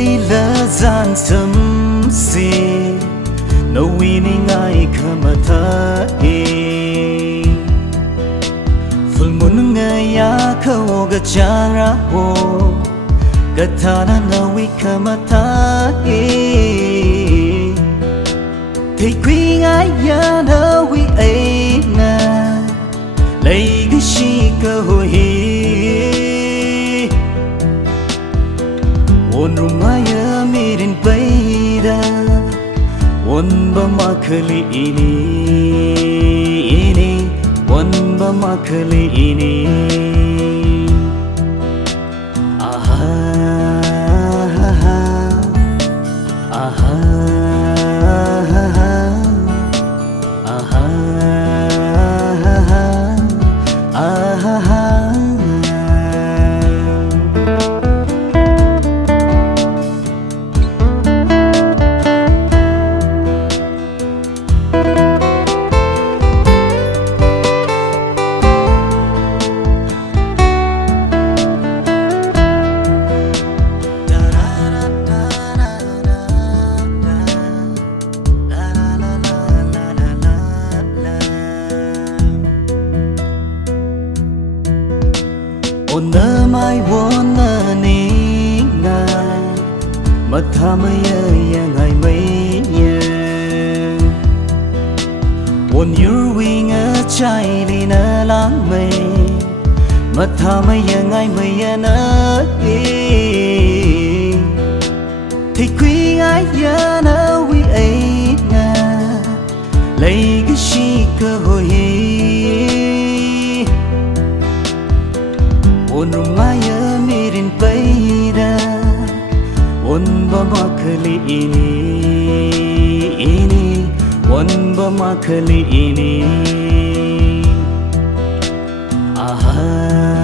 li la gian sum si no winning ai kamata e full moon ya ko ga chara ho gatana na wi kamata e thei quy ai ya na wi ai na lấy cái gì cơ hội ôn rung ai ở miền tây đã ôn bờ mặt khơi ini ôn bờ mặt khơi ini aha aha Ona mai wona ni ngai mathamaya ya ngai mai ye on your wing a chai li na lang mai mathamaya ngai mai ya na e thì quý ai ya na wi ai na lấy cái gì cơ hội ôn rung ai ở miền tây đã ôn bờ mặt khơi ini ôn bờ mặt khơi ini aha